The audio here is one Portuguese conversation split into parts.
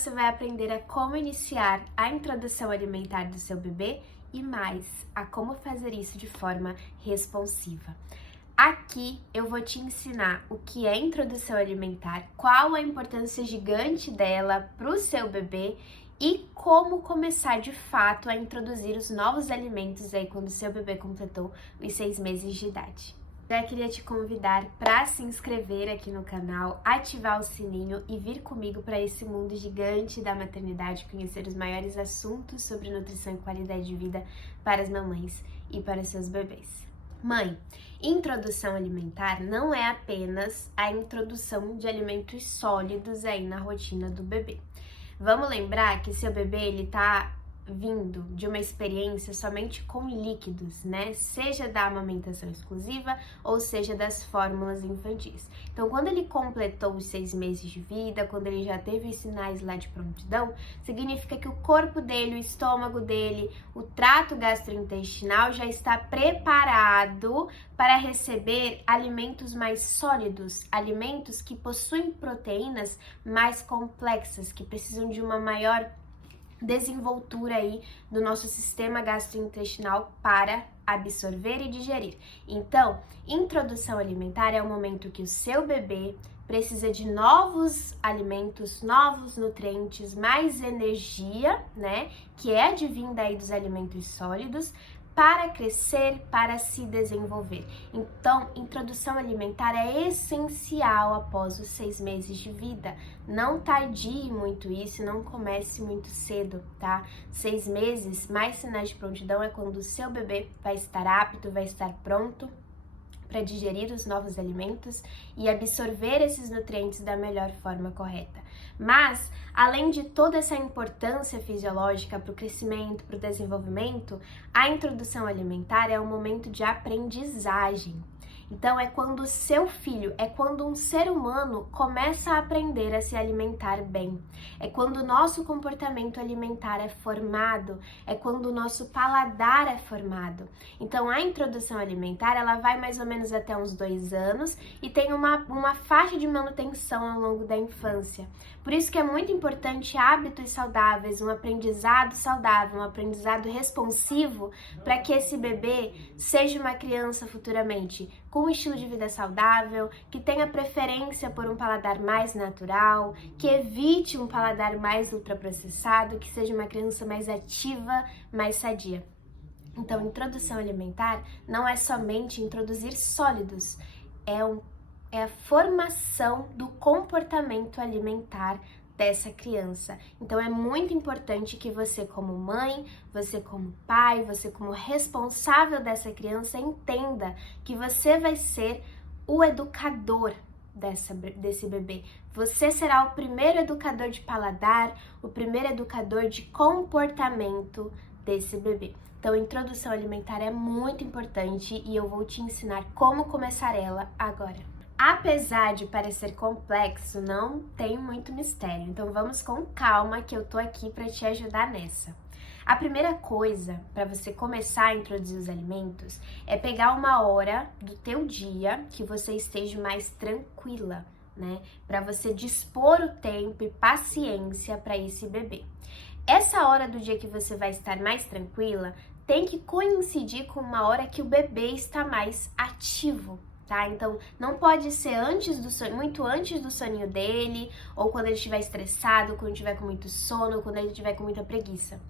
você vai aprender a como iniciar a introdução alimentar do seu bebê e mais, a como fazer isso de forma responsiva. Aqui eu vou te ensinar o que é introdução alimentar, qual a importância gigante dela para o seu bebê e como começar de fato a introduzir os novos alimentos aí quando o seu bebê completou os 6 meses de idade. Já queria te convidar para se inscrever aqui no canal, ativar o sininho e vir comigo para esse mundo gigante da maternidade, conhecer os maiores assuntos sobre nutrição e qualidade de vida para as mamães e para seus bebês. Mãe, introdução alimentar não é apenas a introdução de alimentos sólidos aí na rotina do bebê. Vamos lembrar que seu bebê ele tá vindo de uma experiência somente com líquidos, né? Seja da amamentação exclusiva ou seja das fórmulas infantis. Então, quando ele completou os 6 meses de vida, quando ele já teve os sinais lá de prontidão, significa que o corpo dele, o estômago dele, o trato gastrointestinal já está preparado para receber alimentos mais sólidos, alimentos que possuem proteínas mais complexas, que precisam de uma maior desenvoltura aí do nosso sistema gastrointestinal para absorver e digerir. Então, introdução alimentar é o momento que o seu bebê precisa de novos alimentos, novos nutrientes, mais energia, né, que é advinda aí dos alimentos sólidos, para crescer, para se desenvolver. Então, introdução alimentar é essencial após os 6 meses de vida. Não tardie muito isso, não comece muito cedo, tá? 6 meses, mais sinais de prontidão é quando o seu bebê vai estar apto, vai estar pronto para digerir os novos alimentos e absorver esses nutrientes da melhor forma correta. Mas, além de toda essa importância fisiológica para o crescimento, para o desenvolvimento, a introdução alimentar é um momento de aprendizagem. Então, é quando o seu filho, é quando um ser humano começa a aprender a se alimentar bem. É quando o nosso comportamento alimentar é formado, é quando o nosso paladar é formado. Então, a introdução alimentar, ela vai mais ou menos até uns 2 anos e tem uma faixa de manutenção ao longo da infância. Por isso que é muito importante hábitos saudáveis, um aprendizado saudável, um aprendizado responsivo para que esse bebê seja uma criança futuramente com um estilo de vida saudável, que tenha preferência por um paladar mais natural, que evite um paladar mais ultraprocessado, que seja uma criança mais ativa, mais sadia. Então, introdução alimentar não é somente introduzir sólidos, é a formação do comportamento alimentar dessa criança. Então é muito importante que você como mãe, você como pai, você como responsável dessa criança entenda que você vai ser o educador desse bebê. Você será o primeiro educador de paladar, o primeiro educador de comportamento desse bebê. Então, introdução alimentar é muito importante e eu vou te ensinar como começar ela agora. Apesar de parecer complexo, não tem muito mistério, então vamos com calma que eu tô aqui para te ajudar nessa. A primeira coisa para você começar a introduzir os alimentos é pegar uma hora do teu dia que você esteja mais tranquila, né? Para você dispor o tempo e paciência para esse bebê. Essa hora do dia que você vai estar mais tranquila tem que coincidir com uma hora que o bebê está mais ativo. Tá? Então, não pode ser muito antes do soninho dele, ou quando ele estiver estressado, quando ele estiver com muito sono, ou quando ele estiver com muita preguiça.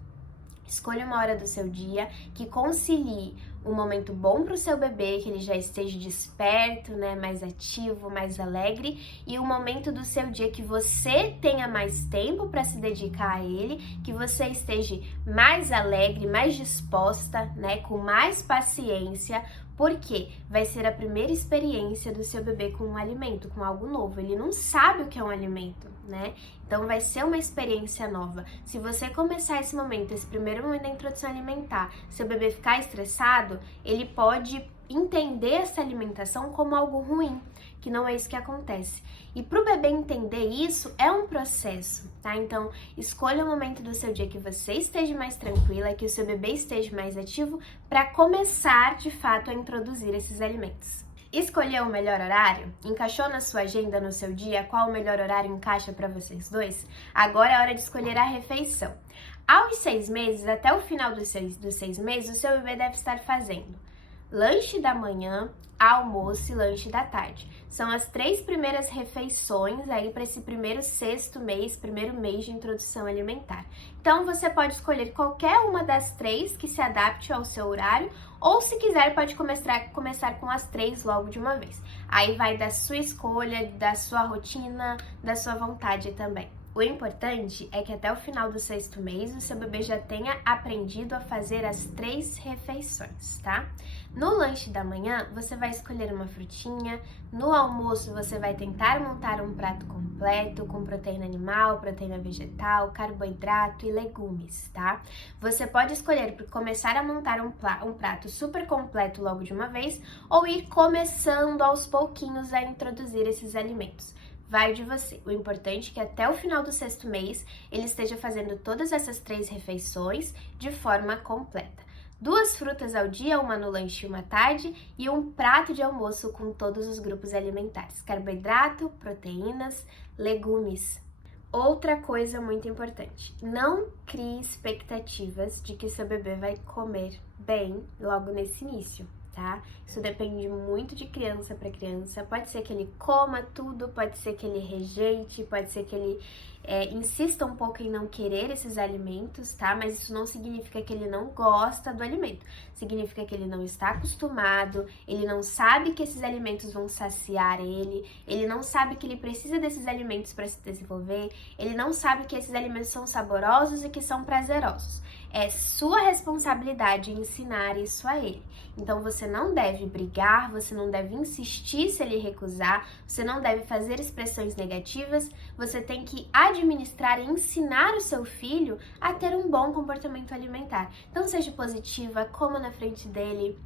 Escolha uma hora do seu dia que concilie um momento bom para o seu bebê, que ele já esteja desperto, né, mais ativo, mais alegre, e um momento do seu dia que você tenha mais tempo para se dedicar a ele, que você esteja mais alegre, mais disposta, né, com mais paciência, porque vai ser a primeira experiência do seu bebê com um alimento, com algo novo. Ele não sabe o que é um alimento, né? Então vai ser uma experiência nova. Se você começar esse momento, esse primeiro momento da introdução alimentar, seu bebê ficar estressado, ele pode entender essa alimentação como algo ruim, que não é isso que acontece. E para o bebê entender isso, é um processo, tá? Então, escolha o momento do seu dia que você esteja mais tranquila, que o seu bebê esteja mais ativo, para começar, de fato, a introduzir esses alimentos. Escolheu o melhor horário? Encaixou na sua agenda, no seu dia, qual o melhor horário encaixa para vocês dois? Agora é hora de escolher a refeição. Aos 6 meses, até o final dos seis meses, o seu bebê deve estar fazendo lanche da manhã, almoço e lanche da tarde. São as 3 primeiras refeições aí para esse primeiro mês de introdução alimentar. Então você pode escolher qualquer uma das 3 que se adapte ao seu horário, ou se quiser pode começar com as 3 logo de uma vez. Aí vai da sua escolha, da sua rotina, da sua vontade também. O importante é que até o final do 6º mês o seu bebê já tenha aprendido a fazer as 3 refeições, tá? No lanche da manhã, você vai escolher uma frutinha. No almoço, você vai tentar montar um prato completo com proteína animal, proteína vegetal, carboidrato e legumes, tá? Você pode escolher por começar a montar um prato super completo logo de uma vez ou ir começando aos pouquinhos a introduzir esses alimentos. Vai de você. O importante é que até o final do 6º mês ele esteja fazendo todas essas 3 refeições de forma completa. 2 frutas ao dia, uma no lanche e uma à tarde, e um prato de almoço com todos os grupos alimentares: carboidrato, proteínas, legumes. Outra coisa muito importante: não crie expectativas de que seu bebê vai comer bem logo nesse início, tá? Isso depende muito de criança para criança. Pode ser que ele coma tudo, pode ser que ele rejeite, pode ser que ele insista um pouco em não querer esses alimentos, tá? Mas isso não significa que ele não gosta do alimento. Significa que ele não está acostumado, ele não sabe que esses alimentos vão saciar ele não sabe que ele precisa desses alimentos para se desenvolver, ele não sabe que esses alimentos são saborosos e que são prazerosos. É sua responsabilidade ensinar isso a ele. Então você não deve brigar, você não deve insistir se ele recusar, você não deve fazer expressões negativas, você tem que administrar e ensinar o seu filho a ter um bom comportamento alimentar. Então seja positiva, coma na frente dele,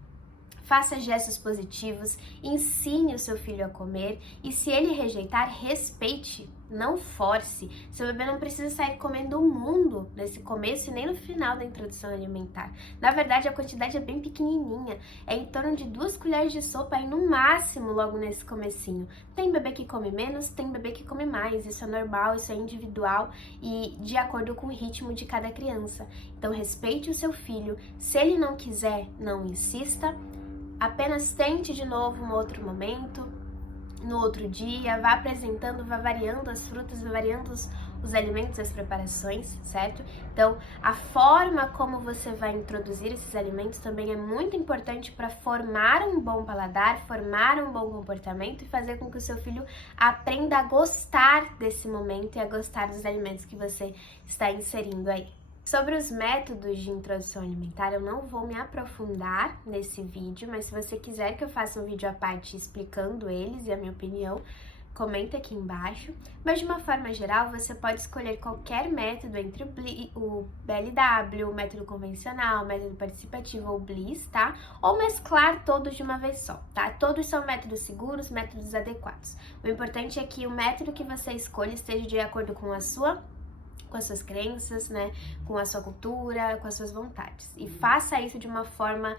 faça gestos positivos, ensine o seu filho a comer e se ele rejeitar, respeite, não force. Seu bebê não precisa sair comendo o mundo nesse começo e nem no final da introdução alimentar. Na verdade, a quantidade é bem pequenininha, é em torno de 2 colheres de sopa aí no máximo logo nesse comecinho. Tem bebê que come menos, tem bebê que come mais, isso é normal, isso é individual e de acordo com o ritmo de cada criança. Então respeite o seu filho, se ele não quiser, não insista. Apenas tente de novo um outro momento, no outro dia, vá apresentando, vá variando as frutas, vá variando os alimentos, as preparações, certo? Então, a forma como você vai introduzir esses alimentos também é muito importante para formar um bom paladar, formar um bom comportamento e fazer com que o seu filho aprenda a gostar desse momento e a gostar dos alimentos que você está inserindo aí. Sobre os métodos de introdução alimentar, eu não vou me aprofundar nesse vídeo, mas se você quiser que eu faça um vídeo à parte explicando eles e a minha opinião, comenta aqui embaixo. Mas de uma forma geral, você pode escolher qualquer método entre o BLW, o método convencional, o método participativo ou BLIS, tá? Ou mesclar todos de uma vez só, tá? Todos são métodos seguros, métodos adequados. O importante é que o método que você escolha esteja de acordo com as suas crenças, né, com a sua cultura, com as suas vontades. E faça isso de uma forma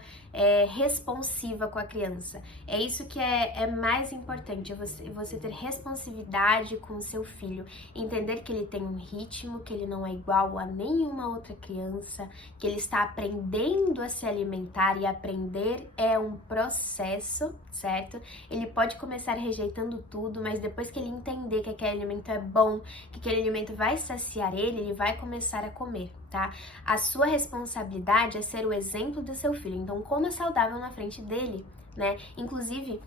responsiva com a criança. É isso que é mais importante, você ter responsividade com o seu filho, entender que ele tem um ritmo, que ele não é igual a nenhuma outra criança, que ele está aprendendo a se alimentar e aprender é um processo, certo? Ele pode começar rejeitando tudo, mas depois que ele entender que aquele alimento é bom, que aquele alimento vai saciar ele vai começar a comer, tá? A sua responsabilidade é ser o exemplo do seu filho, então coma saudável na frente dele, né? Inclusive,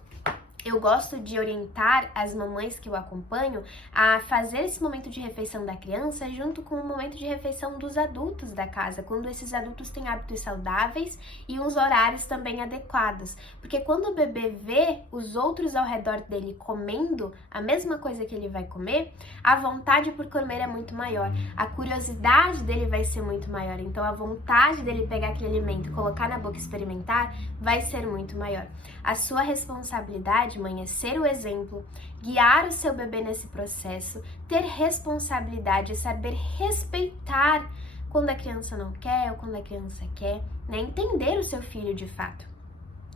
eu gosto de orientar as mamães que eu acompanho a fazer esse momento de refeição da criança junto com o momento de refeição dos adultos da casa, quando esses adultos têm hábitos saudáveis e uns horários também adequados. Porque quando o bebê vê os outros ao redor dele comendo a mesma coisa que ele vai comer, a vontade por comer é muito maior, a curiosidade dele vai ser muito maior, então a vontade dele pegar aquele alimento, colocar na boca e experimentar vai ser muito maior. A sua responsabilidade, mãe, é ser o exemplo, guiar o seu bebê nesse processo, ter responsabilidade, saber respeitar quando a criança não quer ou quando a criança quer, né? Entender o seu filho de fato.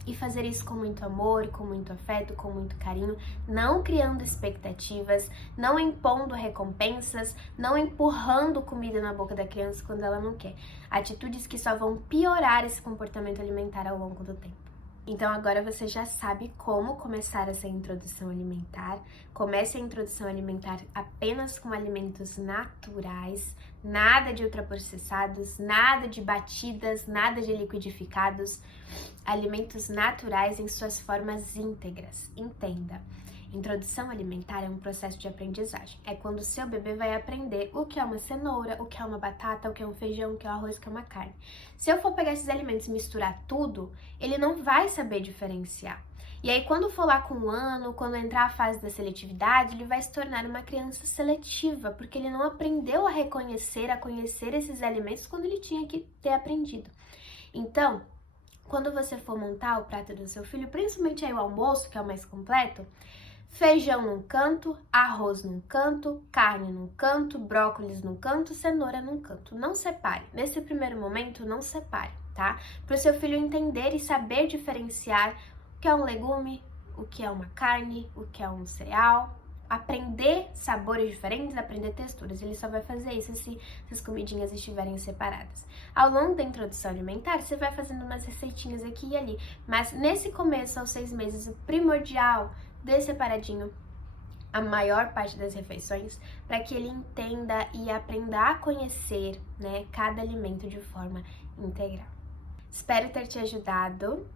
E fazer isso com muito amor, com muito afeto, com muito carinho, não criando expectativas, não impondo recompensas, não empurrando comida na boca da criança quando ela não quer. Atitudes que só vão piorar esse comportamento alimentar ao longo do tempo. Então agora você já sabe como começar essa introdução alimentar. Comece a introdução alimentar apenas com alimentos naturais, nada de ultraprocessados, nada de batidas, nada de liquidificados. Alimentos naturais em suas formas íntegras. Entenda. Introdução alimentar é um processo de aprendizagem. É quando o seu bebê vai aprender o que é uma cenoura, o que é uma batata, o que é um feijão, o que é um arroz, o que é uma carne. Se eu for pegar esses alimentos e misturar tudo, ele não vai saber diferenciar. E aí, quando for lá com 1 ano, quando entrar a fase da seletividade, ele vai se tornar uma criança seletiva, porque ele não aprendeu a conhecer esses alimentos quando ele tinha que ter aprendido. Então, quando você for montar o prato do seu filho, principalmente aí o almoço, que é o mais completo, feijão num canto, arroz num canto, carne num canto, brócolis num canto, cenoura num canto. Não separe. Nesse primeiro momento, não separe, tá? Para o seu filho entender e saber diferenciar o que é um legume, o que é uma carne, o que é um cereal. Aprender sabores diferentes, aprender texturas. Ele só vai fazer isso se as comidinhas estiverem separadas. Ao longo da introdução alimentar, você vai fazendo umas receitinhas aqui e ali. Mas nesse começo, aos 6 meses, o primordial, dê separadinho a maior parte das refeições, para que ele entenda e aprenda a conhecer, né, cada alimento de forma integral. Espero ter te ajudado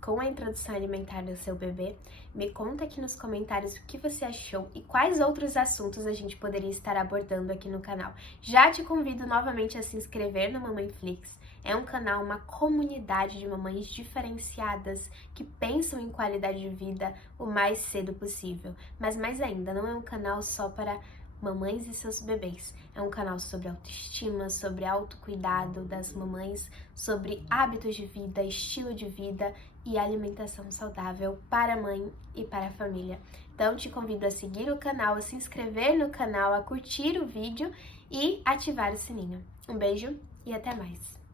com a introdução alimentar do seu bebê. Me conta aqui nos comentários o que você achou e quais outros assuntos a gente poderia estar abordando aqui no canal. Já te convido novamente a se inscrever no Mamãeflix. É um canal, uma comunidade de mamães diferenciadas que pensam em qualidade de vida o mais cedo possível. Mas mais ainda, não é um canal só para mamães e seus bebês. É um canal sobre autoestima, sobre autocuidado das mamães, sobre hábitos de vida, estilo de vida e alimentação saudável para a mãe e para a família. Então, te convido a seguir o canal, a se inscrever no canal, a curtir o vídeo e ativar o sininho. Um beijo e até mais!